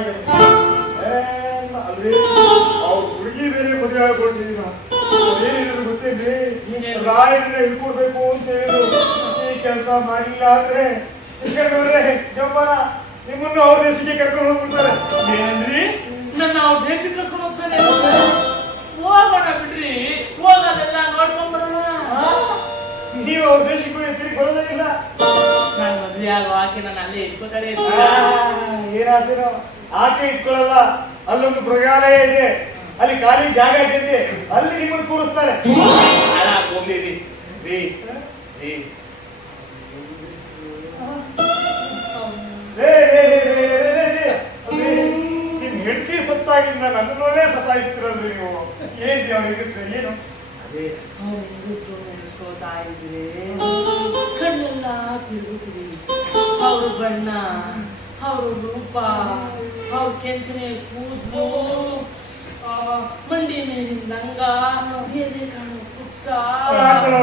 ಇದೆ ಏ, ಅಲ್ರಿ ಅವ್ರ ಹುಡುಗಿ ಬೇರೆ ಮದುವೆ ಆಗ್ಕೊಂಡಿದ್ದೀನಿ ಏನೇನು ಗೊತ್ತೇನ್ರಿ? ರಾಯಣ್ಣ ಹಿಡ್ಕೊಡ್ಬೇಕು ಅಂತ ಹೇಳಿದ್ರು ಈ ಕೆಲಸ ಮಾಡಿಲ್ಲ ಅಂದ್ರೆ ನೋಡ್ರೆ ಜಂಬನ ನಿಮ್ಮನ್ನು ಅವ್ರ ದೇಶಕ್ಕೆ ಕರ್ಕೊಂಡು ಹೋಗ್ಬಿಡ್ತಾರೆ ಏನ್ರಿ ನನ್ನ ಅವ್ರ ದೇಶಕ್ಕೆ ಕರ್ಕೊಂಡು ಹೋಗ್ತಾನೆ ಹೋಗೋಣ ಬಿಡ್ರಿ ಹೋಗೋದೆಲ್ಲ ನೋಡ್ಕೊಂಡ್ ಬರೋಣ ನೀವು ಅವ್ರ ದೇಶಕ್ಕೂ ತಿರುಗಿ ಬರೋದೇ ಇಲ್ಲ ನಾನು ಮದುವೆ ಆಗುವ ಆಕೆ ನಾನು ಅಲ್ಲೇ ಇಟ್ಕೋತಾರೆ ಆ, ಆಕೆ ಇಟ್ಕೊಳ್ಳಲ್ಲ ಅಲ್ಲೊಂದು ಮೃಗಾಲಯ ಇದೆ. ಅಲ್ಲಿ ಖಾಲಿ ಜಾಗ ಇದೆ ಅಲ್ಲಿ ನಿಮ್ಮನ್ನು ಕೂರಿಸ್ತಾರೆ. ನಿಮ್ ಹೆಂಡತಿ ಸತ್ತಾಗಿಂದ ನನ್ನನ್ನೇ ಸತಾಯಿಸ್ತಿರಲ್ರಿ ನೀವು. ಏನ್ ಅವ್ರಿಗೆ ಹೆಂಗಸ್ರು ಏನು? ಅದೇ. ಅವ್ರ ಹೆಂಗಸು ನೆನೆಸ್ಕೋತಾ ಇದ್ರೆ ಕಣ್ಣೆಲ್ಲ ತಿರುಗುತ್ತೀರಿ ಅವ್ರ ಬಣ್ಣ ಅವ್ರ ರೂಪ ಅವ್ರ ಕೆಂಚನೆ ಕೂದಲು ಆ, ಮಂಡಿ ಮೇಲಿನ ಲಂಗ ಎದೆ ಕಾಣು ಕುಪ್ಸ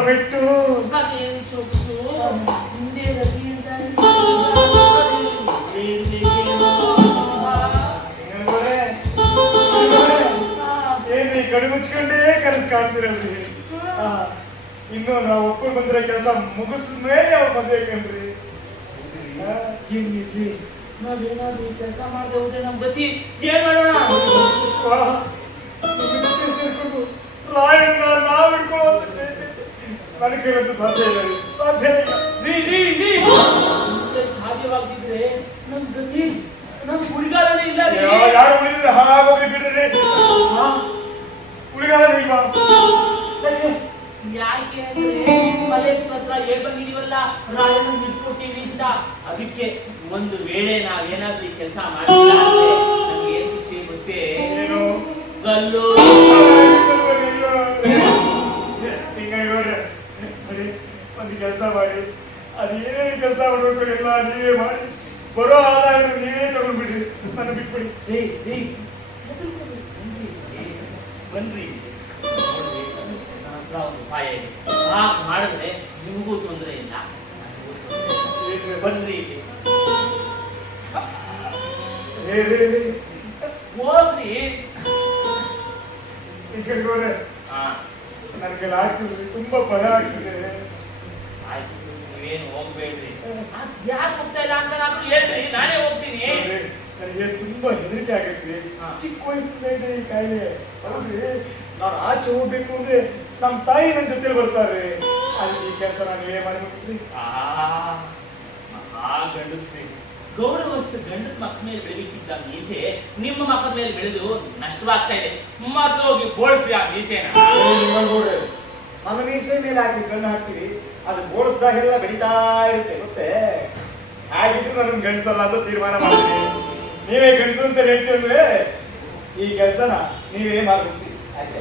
ಬಿಟ್ಟು ಅದೇನ್ ಸೊಗ್ಸು ಹಿಂದೆ ರವಿ ಅಂತ ಹೆಂಗಂದ್ರೆ, ಏನ್ರಿ ಕಣ್ಣು ಮುಚ್ಕೊಂಡೇ ಕನಸು ಕಾಣ್ತಿರಲ್ರಿ ಆ, ಇನ್ನು ನಾವು ಒಪ್ಕೊಂಡು ಬಂದಿರೋ ಕೆಲಸ ಮುಗಿಸ್ಮೇಲೆ ಅವ್ರು ಬಂದೇಕನ್ರಿ ಏನಿರ್ಲಿ ನಾವೇನಾದ್ರೂ ಕೆಲಸ ಮಾಡದೆ ಹೋದ್ರೆ ನಮ್ ಗತಿ ಏನ್ ಮಾಡೋಣ? ಸೇರ್ಕೊಂಡು ರಾಯಣ್ಣ ನಾವು ಸಾಧ್ಯ ಇಲ್ಲ ಸಾಧ್ಯ ಇಲ್ಲ. ರೀ ರೀ ರೀ. ನಿಮ್ಗೆ ಸಾಧ್ಯವಾಗ್ತಿದ್ರೆ ನಮ್ ಗತಿ ನಮ್ ಹುಡುಗಾರನೇ ಇಲ್ಲ ಯಾರು ಉಳಿದ್ರೆ ಹಾಗೋಗಿ ಬಿಡ್ರಿ ಉಳಿಗಾಲ ಇಲ್ವಾ? ಯಾಕೆ? ಅಂದ್ರೆ ಮಲೆ ಹತ್ರ ಹೇಳ್ ಬಂದಿದೀವಲ್ಲ ರಾಯಣ್ಣ ಬಿಟ್ಕೊಟ್ಟಿವಿ ಅಂತ. ಅದಕ್ಕೆ ಒಂದು ವೇಳೆ ನಾವೇನಾದ್ರೂ ಈ ಕೆಲಸ ಮಾಡಿಲ್ಲ ಅಂದ್ರೆ ನಮ್ಗೆ ಏನ್ ಶಿಕ್ಷೆ ಗೊತ್ತೇ? ಗಲ್ಲು. ಒಂದು ಕೆಲಸ ಮಾಡಿ. ಅದು ಏನೇನು ಕೆಲಸ ಮಾಡಬೇಕು ಎಲ್ಲ ನೀವೇ ಮಾಡಿ. ಬರೋ ಆದಾಯ ನೀವೇ ತಗೊಂಡ್ಬಿಡಿ ನನ್ನ ಬಿಟ್ಬಿಡಿ. ಬನ್ರಿ ಒಂದು ಉಪಾಯ ಇದೆ ಹಾಗೆ ಮಾಡಿದ್ರೆ ನಿಮಗೂ ತೊಂದರೆ ಇಲ್ಲ. ಬನ್ರಿ. ಹೋಗ್ರಿ ನೋಡ್ರಿ ಹಾ. ನನಗೆ ಆಗ್ತಿದ್ರಿ ತುಂಬಾ ಭಯ ಆಗ್ತಿದೆ ಆಯ್ತು ನೀವೇನು ಹೋಗ್ಬೇಡ್ರಿ. ಯಾಕೆ ಹೋಗ್ತಾ ಇಲ್ಲ ಅಂತ ನಾನು ಹೇಳ್ರಿ ನಾನೇ ಹೋಗ್ತೀನಿ. ನನಗೆ ತುಂಬಾ ಹೆದರಿಕೆ ಆಗೈತ್ರಿ. ಚಿಕ್ಕ ವಯಸ್ಸಿಂದ ಇದೆ ಈ ಕಾಯಿಲೆ ಹೌದ್ರಿ ನಾನು ಆಚೆ ಹೋಗ್ಬೇಕು ಅಂದ್ರೆ ನಮ್ಮ ತಾಯಿ ನನ್ನ ಜೊತೆ ಬರ್ತಾರೆ. ಅಲ್ಲಿ ಈ ಕೆಲಸ ನಾನು ಏನ್ ಮಾಡಿ ಮುಗಿಸ್ರಿ ಆ ಗಂಡಸ್ರಿ ಗೌರವಸ್ಥ ಗಂಡಸ ಮಕ್ಕ ಮೇಲೆ ಬೆಳಗಿಟ್ಟಿದ್ದ ಮೀಸೆ ನಿಮ್ಮ ಮಕ್ಕಳ ಮೇಲೆ ಬೆಳೆದು ನಷ್ಟವಾಗ್ತಾ ಇದೆ. ಮೊದಲು ಹೋಗಿ ಬೋಳಿಸಿ ಆ ಮೀಸೆನ. ನೋಡ್ರಿ ನನ್ನ ಮೀಸೆ ಮೇಲೆ ಹಾಕಿ ಕಣ್ಣು ಹಾಕ್ತೀವಿ ಅದು ಬೋಡಿಸ್ದಾಗೆಲ್ಲ ಬೆಳೀತಾ ಇರುತ್ತೆ ಗೊತ್ತೇ? ಹಾಗಿದ್ರು ನನ್ನ ಗಂಡಸಲ್ಲ ಅಂತ ತೀರ್ಮಾನ ಮಾಡಿದೆ ನೀವೇ ಗಂಡಸು ಅಂತ ಹೇಳ್ತೀವಿ ಈ ಕೆಲಸನ ನೀವೇ ಮಾಡಿ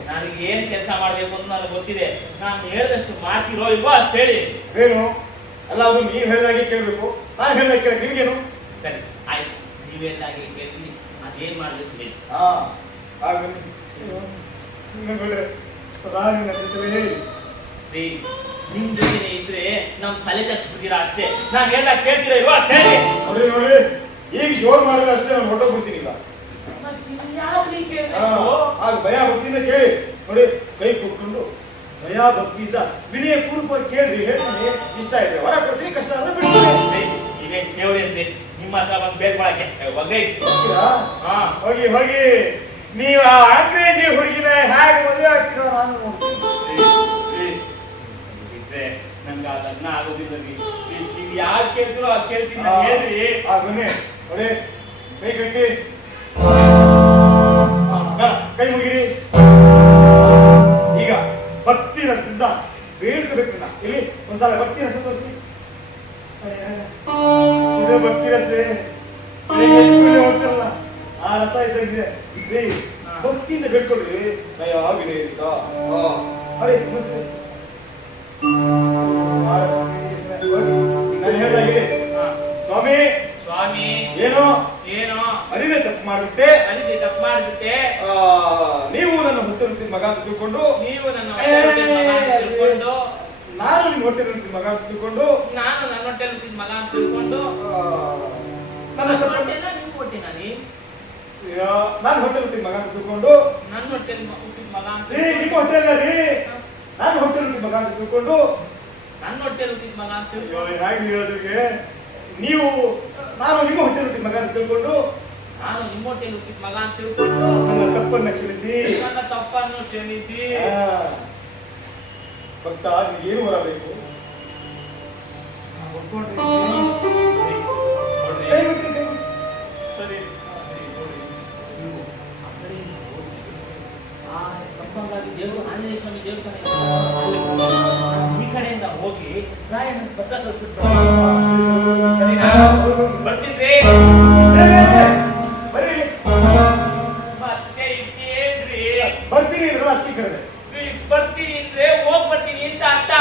ನನಗೆ ಏನ್ ಕೆಲಸ ಮಾಡ್ಬೇಕು ಅಂತ ನನಗೆ ಗೊತ್ತಿದೆ. ನಾನು ಹೇಳ್ದಷ್ಟು ಮಾಡ್ತಿರೋ ಇಲ್ವೋ ಅಷ್ಟು ಹೇಳಿ. ಏನು? ಅಲ್ಲ ಅದು ನೀವ್ ಹೇಳಿದಾಗೆ ಕೇಳ್ಬೇಕು. ನಾನು ಹೇಳಿದಾಗ ಕೇಳಿ ನಿಮ್ಗೇನು? ಸರಿ ಆಯ್ತು. ನೀವೇನಾಗಿ ಕೇಳ್ತೀನಿ ಅದೇನ್ ಮಾಡ್ಬೇಕು ಹೇಳಿ. ಹಾ ಆಗ ನೋಡ್ರಿ ಸದಾ ನನ್ನ ಜೊತೆಲೇ ಇರಿ. ರೀ ನಿಮ್ ಜೊತೆನೆ ಇದ್ರೆ ನಮ್ ತಲೆ ತಗ್ಸ್ಬಿಡ್ತೀರಾ ಅಷ್ಟೇ? ನಾನ್ ಹೇಳ್ದಾಗ ಕೇಳ್ತೀರಾ ಇಲ್ವಾ ಅಷ್ಟೇ? ನೋಡಿ ನೋಡಿ. ಈಗ ಜೋರ್ ಮಾಡಿದ್ರೆ ಅಷ್ಟೇ ನಾನು ಹೊರಟೋಗ್ಬಿಡ್ತೀನಿ ಈಗ. ಯಾವ್ರಿ ಹಾ, ಕೇಳ್ಬೇಕು? ಆಗ ಭಯ ಭಕ್ತಿಯಿಂದ ಕೇಳಿ. ನೋಡಿ ಕೈ ಕೊಟ್ಕೊಂಡು ಭಯ ಭಕ್ತಿಯಿಂದ ವಿನಯ ಪೂರ್ವಕವಾಗಿ ಕೇಳ್ರಿ ಹೇಳ್ತೀನಿ. ಇಷ್ಟ ಇದೆ ಹೊರ ಕೊಡ್ತೀನಿ ಕಷ್ಟ ಅಂದ್ರೆ ಬಿಡ್ತೀನಿ. ರೀ, ನೀವೇ ದೇವ್ರಿ ಅಂದ್ರಿ ನಿಮ್ಮ ಹತ್ರ ಬಂದು ಒಗ್ಗೈ ಹೋಗ್ತೀರಾ? ಹಾ. ಹೋಗಿ ಹೋಗಿ. ನೀವು ಆ ಅಂಗ್ರೇಜಿ ಹುಡುಗಿನ ಹೇಗೆ ಮದುವೆ ಆಗ್ತೀರೋ ನಾನು. ಇದ್ರೆ ನಂಗೆ ಅದನ್ನ ಆಗೋದಿಲ್ಲ ರೀ. ನೀವು ಯಾರು ಕೇಳ್ತೀರೋ ಅದ್ ಕೇಳ್ತೀನಿ. ಹೇಳ್ರಿ. ಆ, ಕೈ ಕಟ್ಟಿ. ರಸ ಇದ್ದಂಗಿದೆ ರೀ ಭಕ್ತಿಯಿಂದ ಬೇಡ್ಕೊಡ್ರಿ ನಯ ಆಗಿದೆ ಅಂತ. ಅರೆ ನಮಸ್ತೆ. ನಾನು ಹೇಳ್ದಾಗೆ ಸ್ವಾಮಿ. ಸ್ವಾಮಿ. ಏನೋ? ಏನೋ? ಅರಿವೆ ತಪ್ಪು ಮಾಡಿಬಿಟ್ಟೆ. ಅರಿವೆ ತಪ್ಪು ಮಾಡಿಬಿಟ್ಟೆ. ಆ, ನೀವು ನನ್ನ ಹುಟ್ಟಿರುತ್ತಿ ಮಗ ಅಂತ ತಿಳ್ಕೊಂಡು. ನೀವು ನನ್ನ ಹೊಟ್ಟೆ ತಿಳ್ಕೊಂಡು. ನಾನು ನಿಮ್ಮ ಹೊಟ್ಟೆ ಹುಟ್ಟಿದ ಮಗ ಅಂತ ತಿಳ್ಕೊಂಡು. ನಾನು ನನ್ನ ಹೊಟ್ಟೆ ಹುಟ್ಟಿದ ಮಗ ಅಂತ ತಿಳ್ಕೊಂಡು. ನನ್ನ ನಿಮ್ಮ ಹೊಟ್ಟೆನ ನಿಮ್ ಹೊಟ್ಟೆನ ನೀ ನಾನು ಹೋಟೆಲ್ ಹುಟ್ಟಿದ ಮಗ ಅಂತ ತಿಳ್ಕೊಂಡು. ನನ್ನ ಹೊಟ್ಟೆಲಿ ಮ- ಹುಟ್ಟಿದ ಮಗ ಅಂತ ರೀ ನಿಮ್ಮ ಹೋಟೆಲ್ ರೀ. ನಾನು ಹೋಟೆಲ್ ಹುಟ್ಟಿದ ಮಗ ಅಂತ ತಿಳ್ಕೊಂಡು. ನನ್ನ ಹೋಟೆಲ್ ಹುಟ್ಟಿದ ಮಗ ಅಂತ ಅಯ್ಯೋ ಹೇಗೆ ಹೇಳೋದ್ರಿಗೆ? ನೀವು ನಾನು ನಿಮ್ಮ ಹೋಟೆಲ್ ಹುಟ್ಟಿದ ಮಗ ಅಂತ ತಿಳ್ಕೊಂಡು. ನಾನು ನಿಮ್ಮ ಹೋಟೆಲ್ ಹುಟ್ಟಿದ ಮಗ ಅಂತ ತಿಳ್ಕೊಂಡು. ನನ್ನ ತಪ್ಪನ್ನ ಕ್ಷಮಿಸಿ. ನನ್ನ ತಪ್ಪನ್ನು ಕ್ಷಮಿಸಿ. ಆ, ಭಕ್ತ ಏನು ಬರಬೇಕು ನೋಡ್ರಿ, ಹೋಗಿ ನಾನು ಸರಿನಾ? ಮತ್ತೆ ಬರ್ತೀನಿ ಅಂದ್ರೆ ಹೋಗ್ ಬರ್ತೀನಿ ಅಂತ ಅರ್ಥ.